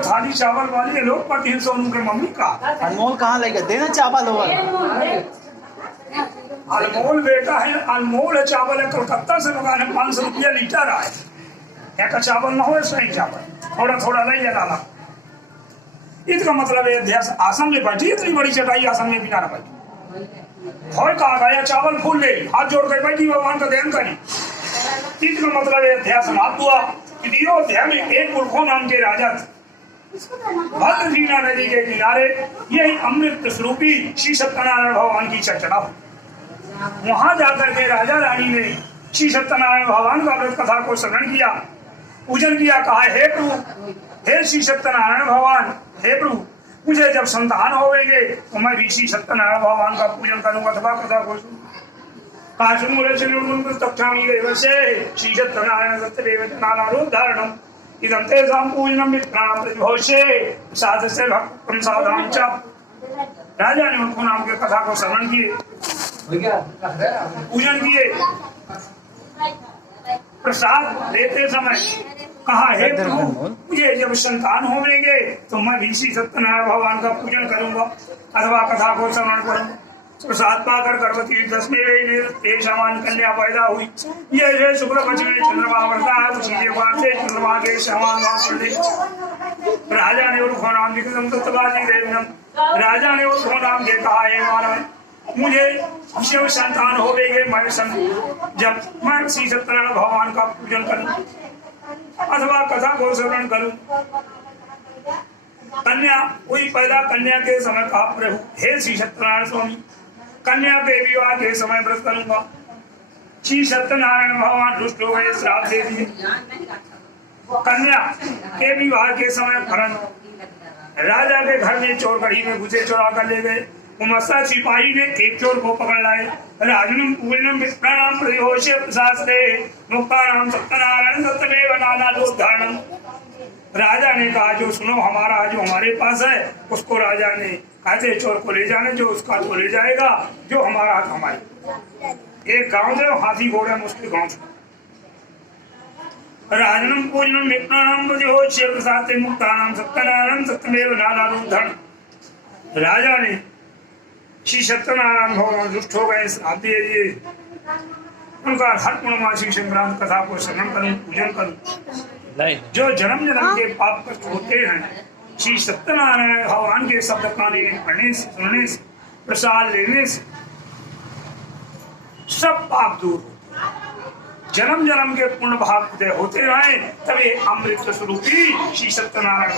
थाली चावल वाली लोग पर 300 के मम्मी का। अनमोल कहाँ लेके देना चावल हो? अनमोल बेटा है, अनमोल है चावल है, कलकत्ता से मंगाने 500 रुपया लीटर आए। यहाँ का चावल ना हो सही चावल थोड़ा थोड़ा नहीं डाला। इसका मतलब है अध्यास आसन में बैठी, इतनी बड़ी चटाई आसन में बिना बैठी और कहा गया चावल फूल ले, हाथ जोड़ कर बैठी भगवान का ध्यान करी। इसका मतलब है अध्यास समाप्त हुआ। अध्याय में एक मूर्खों नाम के राजा भद्रजीना नदी के किनारे यही अमृत स्वरूपी श्री सत्यनारायण भगवान की चर्चा हो। वहां जाकर के राजा रानी ने श्री सत्यनारायण भगवान का व्रत कथा को श्रवण किया, पूजन किया। कहा हे प्रभु, हे श्री सत्यनारायण भगवान, हे प्रभु मुझे जब संतान होवेंगे तो मैं भी श्री सत्यनारायण भगवान का पूजन करूंगा अथवा कथा को श्री सत्यनारायण सत्यदेव नानारूप धारणम इदं तेषां पूजनम मित्राणां प्रतिभोष्ये साधसे भक्तं साधां च। राजा ने उनको नाम के कथा को श्रवण किए, पूजन किए, प्रसाद लेते समय कहा हे प्रभु मुझे जब संतान होंगे तो मैं भी श्री सत्यनारायण भगवान का पूजन करूंगा अथवा कथा को श्रवण करूंगा। प्रसाद पाकर गर्भवती 10वें समान कन्या पैदा हुई। ये शुक्ल पक्ष में चंद्रमा बढ़ता है, उसी के बाद से चंद्रमा के समान राजा ने उनको नाम राजा ने उनको नाम के कहा हे मानव मुझे जब संतान होवेंगे जब मैं श्री सत्यनारायण भगवान का पूजन करूं अथवा कथा को श्रवण करूं। कन्या हुई पैदा, कन्या के समय कहा प्रभु हे श्री सत्यनारायण स्वामी कन्या के विवाह के समय व्रत करूंगा। श्री सत्यनारायण भगवान रुष्ट हो गए, श्राप दे दिए। कन्या के विवाह के समय भरण राजा के घर में चोर गढ़ी में घुसे, चोरा कर ले गए। उमसा सिपाही ने एक चोर को पकड़ लाए। राजनम पूजनम विप्राणाम प्रतिहोष्य प्रशास्ते मुक्तानाम सत्यनारायण सत्यदेव नानारूप धारणम। राजा ने कहा जो सुनो हमारा जो हमारे पास है उसको राजा ने कहते चोर को ले जाने, जो उसका तो ले जाएगा, जो हमारा हाथ हमारे। एक गांव से हाथी घोड़ा मुश्किल गांव से राजनम पूजनम विप्राणाम प्रतिहोष्य प्रशास्ते मुक्तानाम सत्यनारायण सत्यदेव नानारूप धारणम। राजा ने श्री सत्यनारायण भगवान दुष्ट हो गए, श्राप दे दिए। उनका हर पूर्णमासी संक्रांत कथा को श्रवण करूं, पूजन करूं। जो जन्म जन्म के पाप कष्ट होते हैं श्री सत्यनारायण भगवान के शब्द काने पढ़ने से, सुनने से, प्रसाद लेने से सब पाप दूर होते। जन्म जन्म के पुण्य भाग होते रहे तभी अमृत स्वरूपी श्री सत्यनारायण